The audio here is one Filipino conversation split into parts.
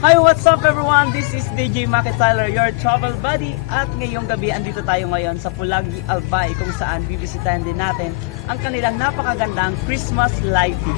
Hi, what's up everyone? This is DJ Maki Tyler, your travel buddy. At ngayong gabi, andito tayo ngayon sa Pulangi, Albay, kung saan bibisitahin din natin ang kanilang napakagandang Christmas lighting.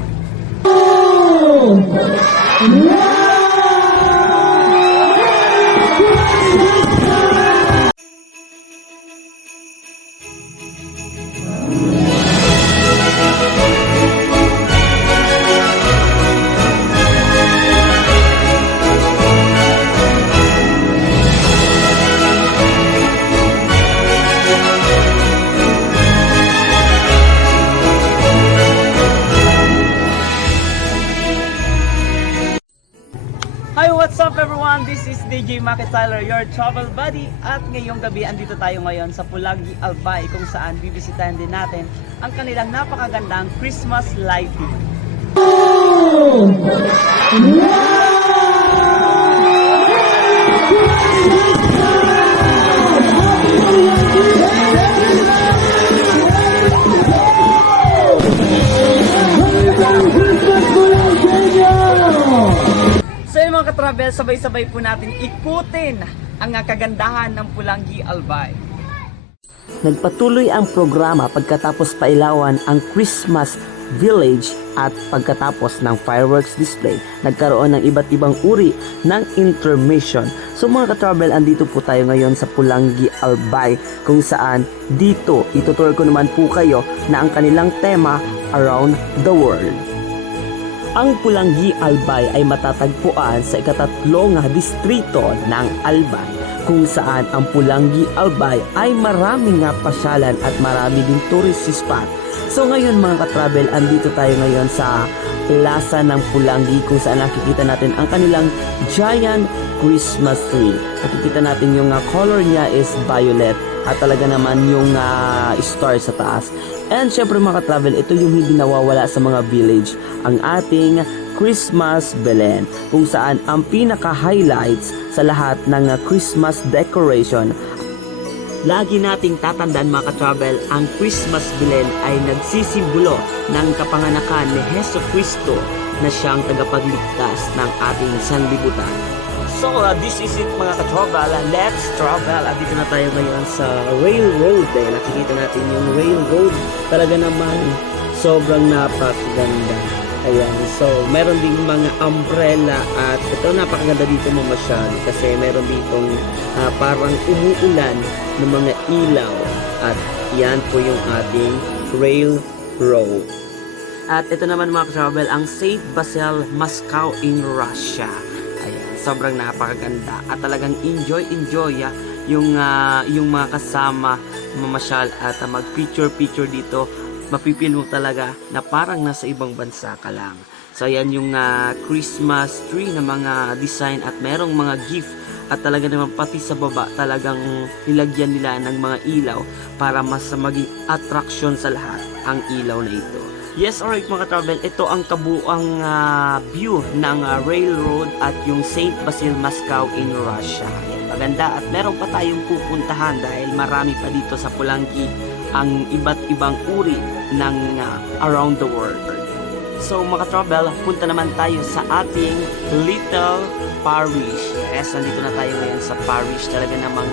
Hi, what's up everyone? This is DJ Maki Tyler, your travel buddy. At ngayong gabi, andito tayo ngayon sa Pulangi, Albay, kung saan bibisitahin din natin ang kanilang napakagandang Christmas lighting. Mga ka-travel, sabay-sabay po natin ikutin ang kagandahan ng Pulangi, Albay. Nagpatuloy ang programa pagkatapos pailawan ang Christmas Village at pagkatapos ng fireworks display, nagkaroon ng iba't ibang uri ng intermission. So mga ka-travel, andito po tayo ngayon sa Pulangi, Albay, kung saan dito itutur ko naman po kayo na ang kanilang tema, Around the World. Ang Pulangi, Albay ay matatagpuan sa ikatatlong distrito ng Albay, kung saan ang Pulangi, Albay ay maraming pasyalan at marami din tourist spot. So ngayon mga ka-travel, andito tayo ngayon sa plaza ng Pulangi, kung saan nakikita natin ang kanilang giant Christmas tree. Nakikita natin yung color niya is violet at talaga naman yung star sa taas. And syempre mga ka-travel, ito yung hindi nawawala sa mga village, ang ating Christmas Belen, kung saan ang pinaka-highlights sa lahat ng Christmas decoration. Lagi nating tatandaan mga ka-travel, ang Christmas Belen ay nagsisimbolo ng kapanganakan ni Hesus Kristo na siyang tagapagligtas ng ating sanlibutan. So this is it mga ka-travel, let's travel. At dito na tayo ngayon sa railroad. Nakikita natin yung railroad, talaga naman sobrang napakaganda. Ayan, so meron ding mga umbrella at ito napakaganda dito mamasyal kasi meron ditong parang umuulan ng mga ilaw at yan po yung ating railroad. At ito naman mga ka-travel, ang St. Basil Moscow in Russia. Ayan, sobrang napakaganda at talagang enjoy yung mga kasama mamasyal at mag picture dito. Mapipil mo talaga na parang nasa ibang bansa ka lang. So ayan yung Christmas tree na mga design at merong mga gift at talaga naman pati sa baba talagang nilagyan nila ng mga ilaw para mas maging attraction sa lahat ang ilaw na ito. Yes, alright mga travel, ito ang kabuang view ng railroad at yung St. Basil Moscow in Russia. Ayan, maganda at meron pa tayong pupuntahan dahil marami pa dito sa Pulangi ang iba't ibang uri ng around the world. So mga travel, punta naman tayo sa ating little parish. Yes, nandito na tayo ngayon sa parish. Talaga namang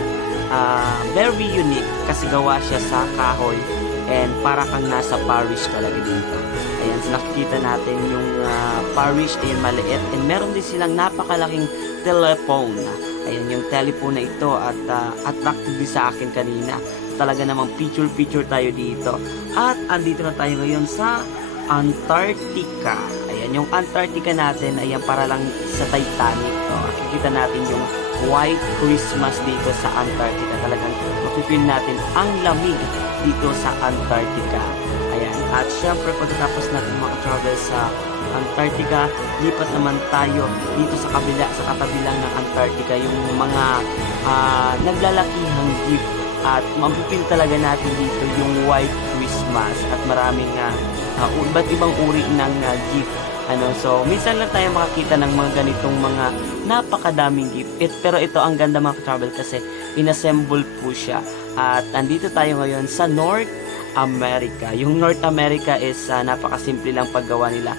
very unique kasi gawa siya sa kahoy and para kang nasa parish talaga dito. Ayan, so nakikita natin yung parish, ayan maliit, and meron din silang napakalaking telephone. Ayan yung telephone na ito at attractive din sa akin kanina. Talaga namang picture tayo dito. At andito na tayo ngayon sa Antarctica. Ayan yung Antarctica natin, ayan para lang sa Titanic. Nakikita natin yung white Christmas dito sa Antarctica. Talagang mapipil natin ang lamig dito sa Antarctica. Ayan. At syempre pagkatapos natin travel sa Antarctica, lipat naman tayo dito sa kabila, sa katabi lang ng Antarctica, yung mga naglalakihang gift. At mapipil talaga natin dito yung white Christmas at maraming iba't ibang uri ng gift. So minsan lang tayo makakita ng mga ganitong mga napakadaming gift. Pero ito ang ganda mga travel kasi inassemble po siya. At andito tayo ngayon sa North America. Yung North America is napakasimple lang paggawa nila.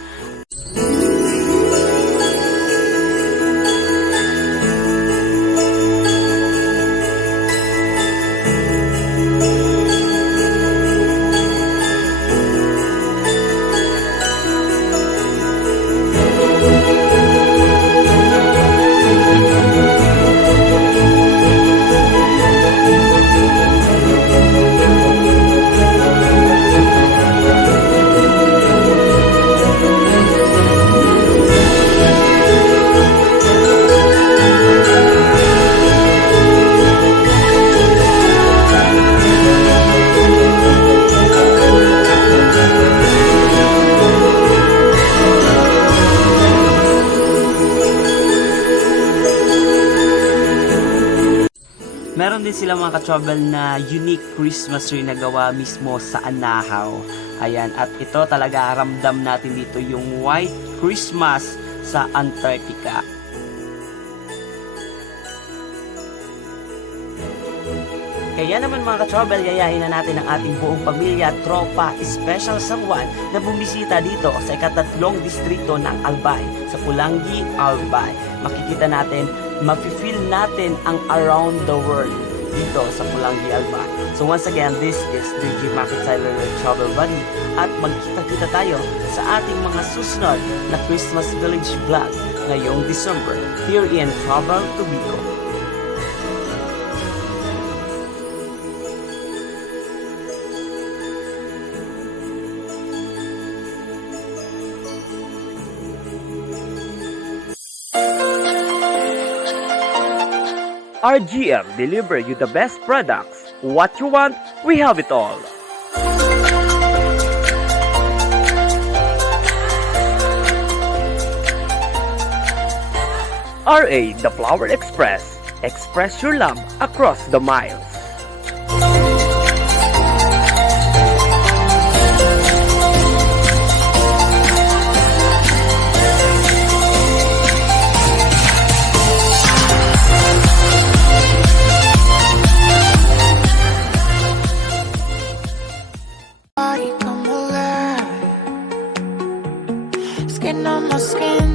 Meron din sila mga ka-travel na unique Christmas tree na gawa mismo sa Anahaw. Ayan, at ito talaga ramdam natin dito yung White Christmas sa Antarctica. Kaya naman mga ka-travel, yayain na natin ang ating buong pamilya, tropa, special someone na bumisita dito sa ikatatlong distrito ng Albay, sa Pulangi, Albay. Makikita natin, mafe-feel natin ang around the world dito sa Pulangi, Albay. So once again, this is DJ Market Tyler Travel Buddy at magkita-kita tayo sa ating mga susunod na Christmas Village vlog ngayong December here in Travel to Bicol. RGM deliver you the best products. What you want, we have it all. RA The Flower Express. Express your love across the miles. Body come alive. Skin on my skin,